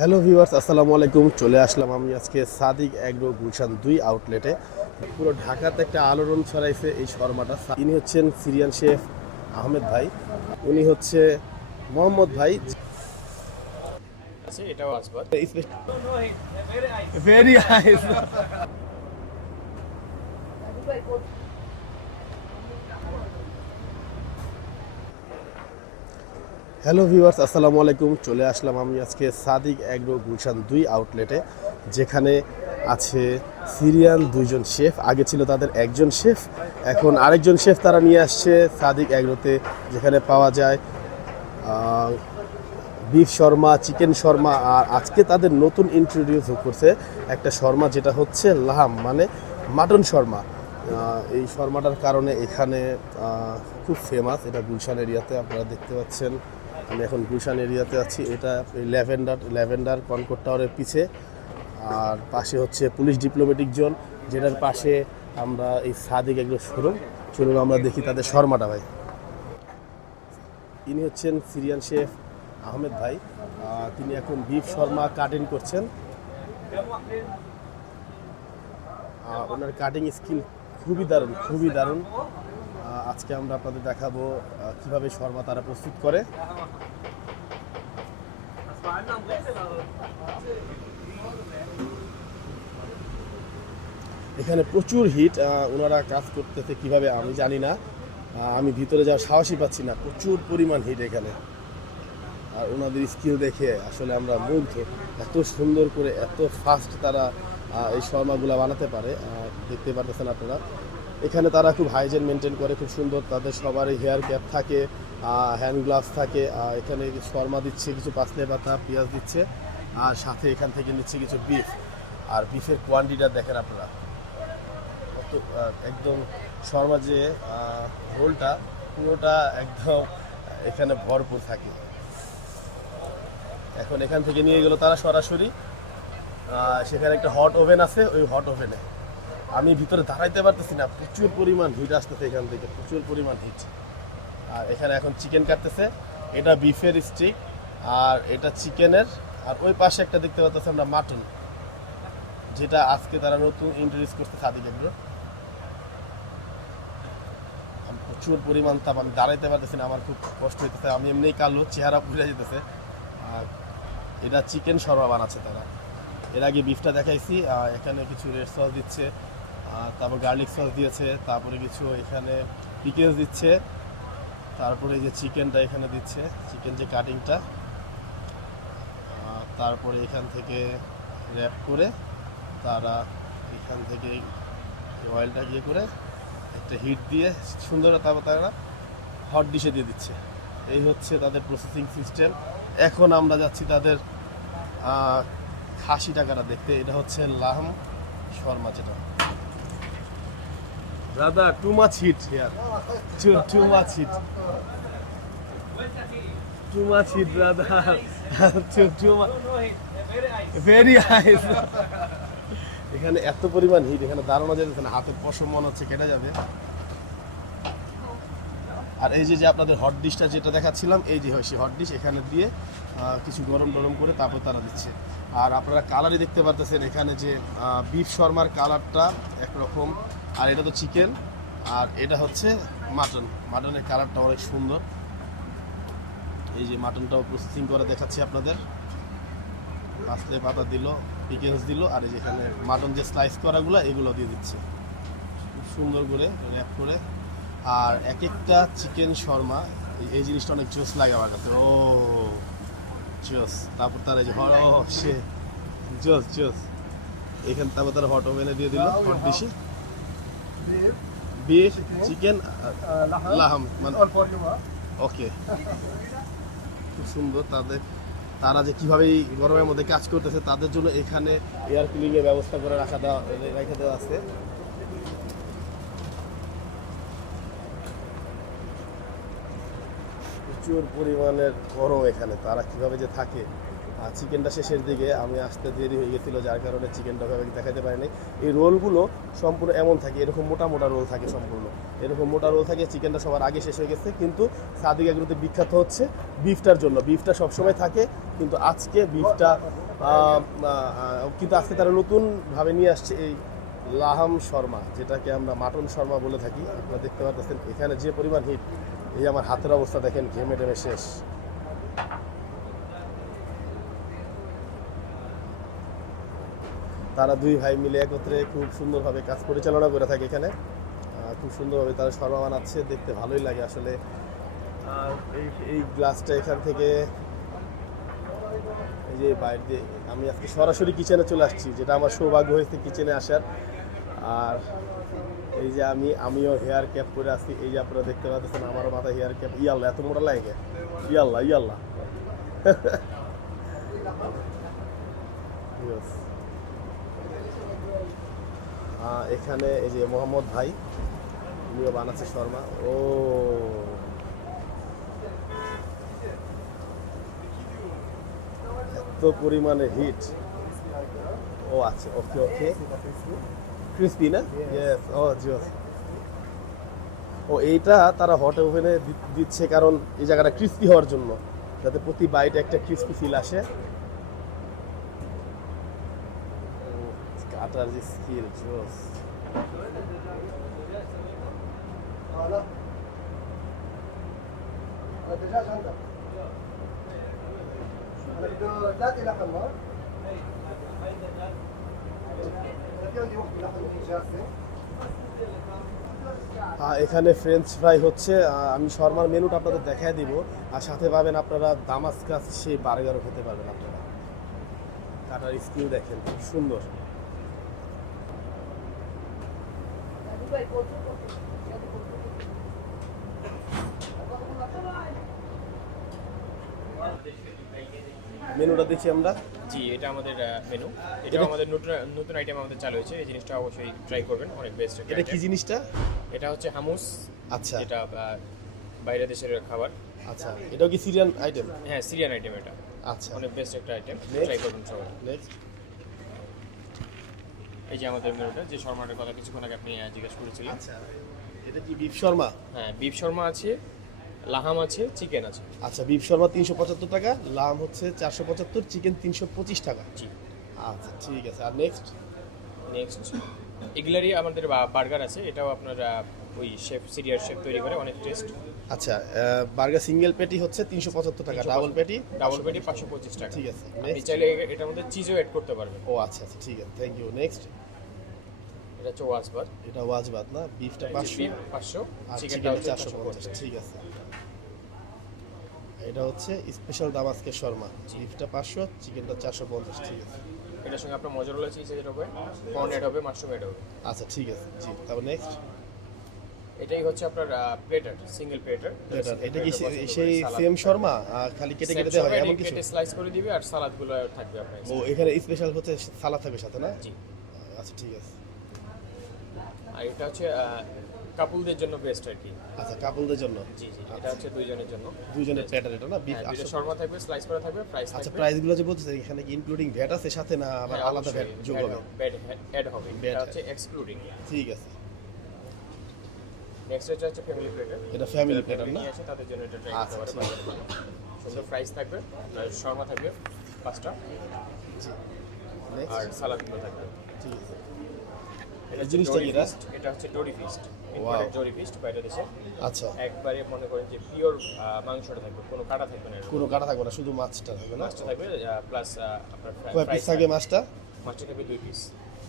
Hello viewers, আসসালামু আলাইকুম। চলে আসলাম আমি আজকে সাদিক অ্যাগ্রো গুলশান 2 আউটলেটে। পুরো ঢাকাতে একটা আলোড়ন ছড়াইছে এই শর্মাটা। ইনি হচ্ছেন সিরিয়ান শেফ আহমেদ ভাই, উনি হচ্ছে মোহাম্মদ ভাই। এটাও আসবার ভেরি নাইস। হ্যালো ভিউয়ার্স, আসসালামু আলাইকুম। চলে আসলাম আমি আজকে সাদিক অ্যাগ্রো গুলশান 2 আউটলেটে, যেখানে আছে সিরিয়ান দুইজন শেফ। আগে ছিল তাদের একজন শেফ, এখন আরেকজন শেফ তারা নিয়ে আসছে সাদিক অ্যাগ্রোতে, যেখানে পাওয়া যায় বিফ শর্মা, চিকেন শর্মা। আর আজকে তাদের নতুন ইন্ট্রোডিউস করছে একটা শর্মা, যেটা হচ্ছে লাহাম, মানে মাটন শর্মা। এই শর্মাটার কারণে এখানে খুব ফেমাস। এটা গুলশান এরিয়াতে আপনারা দেখতে পাচ্ছেন। আমি এখন গুলশান এরিয়াতে আছি। এটা এই ল্যাভেন্ডার কনকর্ড টাওয়ারের পিছে, আর পাশে হচ্ছে পুলিশ ডিপ্লোম্যাটিক জোন, যেটার পাশে আমরা এই সাদিক এগুলো শোরুম। চলুন আমরা দেখি তাদের শর্মাটা। ভাই, ইনি হচ্ছেন সিরিয়ান শেফ আহমেদ ভাই। তিনি এখন বিফ শর্মা কাটিং করছেন। ওনার কাটিং স্কিল খুবই দারুণ, খুবই দারুণ। আজকে আমরা আপনাদের দেখাবো কিভাবে শর্মা তারা প্রস্তুত করে। এখানে প্রচুর হিট, ওনারা কাজ করতেছে কিভাবে আমি জানি না। আমি ভিতরে যাওয়ার সাহসই পাচ্ছি না, প্রচুর পরিমাণ হিট এখানে। আর ওনাদের স্কিল দেখে আসলে আমরা মুগ্ধ। এত সুন্দর করে, এত ফাস্ট তারা এই শর্মাগুলো বানাতে পারে। দেখতে পারতেছেন আপনারা, এখানে তারা খুব হাইজেন মেনটেন করে, খুব সুন্দর। তাদের সবারই হেয়ার ক্যাপ থাকে, হ্যান্ড গ্লাভস থাকে। এখানে শর্মা দিচ্ছে, কিছু পাসলে পাতা, পেঁয়াজ দিচ্ছে, আর সাথে এখান থেকে নিচ্ছে কিছু বিফ। আর বিফের কোয়ান্টিটিটা দেখেন আপনারা, কত একদম শর্মা যে হোলটা পুরোটা একদম এখানে ভরপুর থাকে। এখন এখান থেকে নিয়ে গেল তারা সরাসরি, সেখানে একটা হট ওভেন আছে, ওই হট ওভেনে আমি ভিতরে দাঁড়াইতে পারতেছি না, প্রচুর পরিমাণ হিট আসতেছে এখান থেকে, প্রচুর পরিমাণ হিট। আর এখানে এখন চিকেন কাটতেছে, এটা বিফের স্টিক আর এটা চিকেনের। আর ওই পাশে একটা দেখতে পাচ্ছি আমরা মাটন, যেটা আজকে তারা নতুন ইন্ট্রোডিউস করতে সাদিক এগুলো। আমি প্রচুর পরিমাণ তাপ, আমি দাঁড়াইতে পারতেছি না, আমার খুব কষ্ট হইতেছে। আমি এমনি কালো, চেহারা ভুলে যেতেছে। আর এটা চিকেন শর্মা বানাচ্ছে তারা। এর আগে বিফটা দেখাইছি, এখানে কিছু রেড সস দিচ্ছে, তারপর গার্লিক সস দিয়েছে, তারপরে কিছু এখানে পিকেলস দিচ্ছে, তারপরে এই যে চিকেনটা এখানে দিচ্ছে, চিকেন যে কাটিংটা, তারপরে এখান থেকে র্যাপ করে তারা এখান থেকে অয়েলটা ইয়ে করে একটা হিট দিয়ে সুন্দর, তারপর তারা হট ডিশে দিয়ে দিচ্ছে। এই হচ্ছে তাদের প্রসেসিং সিস্টেম। এখন আমরা যাচ্ছি তাদের খাসি টাকাটা দেখতে। এটা হচ্ছে লাহাম শর্মা, যেটা brother too much heat here, too much heat, too much heat brother, too much, very nice. এখানে এত পরিমাণ হিট, এখানে দাঁড়ানো যেতেছে না, হাতের পশম মনে হচ্ছে কেটে যাবে। আর এই যে আপনাদের হট ডিশটা যেটা দেখাচ্ছিলাম, এই যে হয় সেই হট ডিশ, এখানে দিয়ে কিছু গরম টরম করে তারপর তারা দিচ্ছে। আর আপনারা কালারই দেখতে পারতেছেন এখানে, যে বিফ শর্মার কালারটা একরকম, আর এটা তো চিকেন, আর এটা হচ্ছে মাটন। মাটনের কালারটা অনেক সুন্দর। এই যে মাটনটাও প্রসেসিং করে দেখাচ্ছি আপনাদের, পাঁচলে পাতা দিল, পিকেলস দিল, আর এই যেখানে মাটন যে স্লাইস করাগুলো এগুলো দিয়ে দিচ্ছে খুব সুন্দর করে র্যাপ করে। আর এক একটা চিকেন শর্মা, এই জিনিসটা অনেক জোস লাগে আমার কাছে। ও জোস। তারপর তারা এই যে সে জোস জোস, এখানে তারপর তারা হট ওভেনে দিয়ে দিল, হট ডিশে বিফ, চিকেন, লাহাম, মানে ওকে। খুব সুন্দর। তারা যে কীভাবে এই গরমের মধ্যে কাজ করতেছে, তাদের জন্য এখানে এয়ার কুলিংয়ের ব্যবস্থা করে রেখে দেওয়া আছে। প্রচুর পরিমাণের গরম এখানে, তারা কীভাবে যে থাকে। আর চিকেনটা শেষের দিকে আমি আসতে দেরি হয়ে গেছিলো, যার কারণে চিকেনটা ওভাবে দেখাতে পারিনি। এই রোলগুলো সম্পূর্ণ এমন থাকে, এরকম মোটা মোটা রোল থাকে, সম্পূর্ণ এরকম মোটা রোল থাকে। চিকেনটা সবার আগে শেষ হয়ে গেছে, কিন্তু সাদিক এগুলোতে বিখ্যাত হচ্ছে বিফটার জন্য। বিফটা সবসময় থাকে, কিন্তু আজকে বিফটা কিন্তু আজকে তারা নতুনভাবে নিয়ে আসছে এই লাহাম শর্মা, যেটাকে আমরা মাটন শর্মা বলে থাকি। আপনারা দেখতে পাচ্ছেন এখানে যে পরিমাণ হিট, এই আমার হাতের অবস্থা দেখেন, ঘেমে টেমে শেষ। তারা দুই ভাই মিলে একত্রে খুব সুন্দরভাবে কাজ পরিচালনা করে থাকে এখানে। খুব সুন্দরভাবে তারা শর্মা বানাচ্ছে, দেখতে ভালোই লাগে আসলে। আর এই গ্লাসটা এখান থেকে, এই যে বাইরে দিয়ে আমি আজকে সরাসরি কিচেনে চলে আসছি, যেটা আমার সৌভাগ্য হয়েছে কিচেনে আসার। আর এই যে আমিও হেয়ার ক্যাপ পরে আসছি, এই যে আপনারা দেখতে পাচ্ছেন আমারও মাথায় হেয়ার ক্যাপ। ইয়াল্লা, এত মোটা লাগে, ইয়াল্লা ইয়াল্লা। এখানে এই যে মোহাম্মদ ভাই, উনিও বানাচ্ছে শর্মা। ও এত পরিমাণে হিট। ও আচ্ছা, ওকে ওকে, ক্রিসপি না? ইয়েস, ও জিওস। ও এইটা তারা হট ওভেনে দিচ্ছে কারণ এই জায়গাটা ক্রিসপি হওয়ার জন্য, যাতে প্রতি বাইটে একটা ক্রিসপি ফিল আসে। কাটার যে স্কিল, জিওস। এখানে ফ্রেঞ্চ ফ্রাই হচ্ছে। আমি শর্মার মেনুটা আপনাদের দেখায় দিব, আর সাথে পাবেন আপনারা দামাস্কাস সেই বার্গারও খেতে পারবেন আপনারা। কাটার স্কিল দেখেন, খুব সুন্দর। মেনুটা দেখি আমরা। জি, এটা আমাদের মেনু। এটা আমাদের নতুন আইটেম আমাদের চালু হয়েছে, এই জিনিসটা অবশ্যই ট্রাই করবেন, অনেক বেস্ট। এটা কি জিনিসটা? এটা হচ্ছে হামুস। আচ্ছা, এটা বাইরের দেশের খাবার। আচ্ছা, এটাও কি সিরিয়ান আইটেম? হ্যাঁ, সিরিয়ান আইটেম এটা। আচ্ছা, অনেক বেস্ট একটা আইটেম, Next. ট্রাই করবেন সবাই। নেক্সট। এই যে আমাদের মেনুটা, যে শর্মাটার কথা কিছুক্ষণ আগে আপনি জিজ্ঞেস করেছিলেন। আচ্ছা, এটা কি বিফ শর্মা? হ্যাঁ, বিফ শর্মা আছে, লাহাম আছে, চিকেন আছে। আচ্ছা, বিফ শর্মা 375 টাকা, লাম হচ্ছে 475, চিকেন 325 টাকা। জি, আচ্ছা ঠিক আছে। আর নেক্সট? নেক্সট এগুলারই আমাদের বার্গার আছে, এটাও আপনার ওই সিরিয়ার শেফ তৈরি করে, অনেক টেস্ট। আচ্ছা, বার্গার সিঙ্গেল পেটি হচ্ছে 375 টাকা, ডাবল পেটি? ডাবল পেটি 525 টাকা। ঠিক আছে, আপনি নেক্সট। চাইলে এটার মধ্যে চিজও অ্যাড করতে পারবেন। ও আচ্ছা আচ্ছা, ঠিক আছে, থ্যাংক ইউ। নেক্সট? এটা হচ্ছে ওয়াজবাত। এটা ওয়াজবাত না? বিফটা 500 500, আর চিকেনটা চিকেন হচ্ছে 450। ঠিক আছে। এটা হচ্ছে স্পেশাল দামাস্কের শর্মা, বিফটা 500, চিকেনটা 450। ঠিক আছে। এটার সঙ্গে আপনার মজুরলা চিজ এড হবে, কর্ন এড হবে, মাশরুম এড হবে। আচ্ছা ঠিক আছে, জি। তারপর নেক্সট? এটাই হচ্ছে আপনার প্লেটার, সিঙ্গেল প্লেটার। এটা কি সেই সেম শর্মা, খালি কেটে কেটে দেওয়া হয় এমন কিছু? কেটে স্লাইস করে দিবে আর সালাদগুলো থাকবে আপনার। ও, এখানে স্পেশাল হচ্ছে সালাদ থাকবে সাথে না? জি। আচ্ছা ঠিক আছে। আর এটা হচ্ছে কাপলদের জন্য বেস্ট আর কি। আচ্ছা, কাপলদের জন্য? জি জি, এটা হচ্ছে দুইজনের জন্য। দুইজনের প্লেটার এটা না? বিফ। হ্যাঁ, দুইটা শর্মা থাকবে, স্লাইস করা থাকবে, প্রাইস আচ্ছা, থাকবে। প্রাইসগুলো যে বলতেছেন এখানে কি ইনক্লুডিং ভ্যাট আছে সাথে, না আবার হ্যাঁ, আলাদা ভ্যাট অবশ্যই যোগ হবে? অ্যাড হবে, VAT এটা হচ্ছে এক্সক্লুডিং। ঠিক আছে। নেক্সট এটা হচ্ছে ফ্যামিলি প্লেটার। এটা ফ্যামিলি প্লেটার না? নিয়ে আসে তাদের জন্য এটা ট্রাই আচ্ছা, করতে পারে। সুন্দর ফ্রাইস থাকবে, আর শর্মা থাকবে 5টা, নেক্সট? আর সালাদগুলো থাকবে। ঠিক আছে। এটা জিনিসটা কি এটা? এটা হচ্ছে ডোরি ফিস্ট। Wow. ডোরি ফিস্ট বাইরে দেশে। আচ্ছা, একবারে মনে করেন যে পিওর মাংসটা থাকবে, কোনো কাটা থাকবে না। কোনো কাটা থাকবে না, শুধু মাছটা থাকবে না? মাছটা থাকবে প্লাস আপনার কয় পিস থাকে মাছটা? মাছটা থাকবে 2 পিস।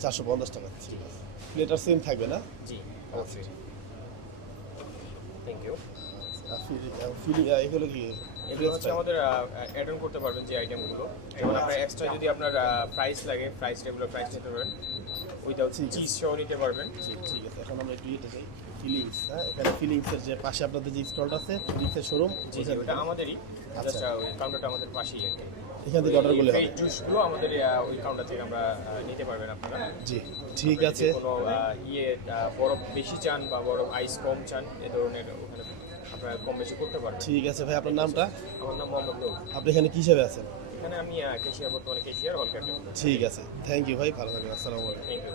450 টাকা। ঠিক আছে। প্লেটার সেম থাকবে না? জি, অবশ্যই। Thank you. ফিলিং এগুলো কি? এগুলো হচ্ছে আমাদের অ্যাড অন করতে পারবেন যে আইটেমগুলো। যেমন আপনার এক্সট্রা যদি আপনার প্রাইস লাগে, প্রাইস রেগুলার প্রাইস নিতে পারবেন, উইদাউট চিজ সহ নিতে পারবেন। ঠিক আছে। এখন আমরা একটু ইয়েতে যাই, ফিলিংস। হ্যাঁ, এখানে ফিলিংসের যে পাশে আপনাদের যে স্টলটা আছে, ফিলিংসের শোরুম, জি জি, ওটা আমাদেরই। আচ্ছা। জাস্ট ওই কাউন্টারটা আমাদের পাশেই আর কি। এখান থেকে অর্ডার করলে হবে? এই জুসগুলো আমাদের ওই কাউন্টার থেকে আমরা নিতে পারবেন আপনারা। জি, ঠিক আছে। কোনো বরফ বেশি চান বা বরফ আইস কম চান, এ ধরনের ওখানে আপনারা কম বেশি করতে পারবেন। ঠিক আছে ভাই, আপনার নামটা? আমার নাম মোহাম্মদ নূর। আপনি এখানে কি হিসাবে আছেন? এখানে আমি বর্তমানে কেশিয়ার হল ক্যান্টিন। ঠিক আছে, থ্যাংক ইউ ভাই, ভালো থাকবেন। আসসালামু আলাইকুম। Thank you.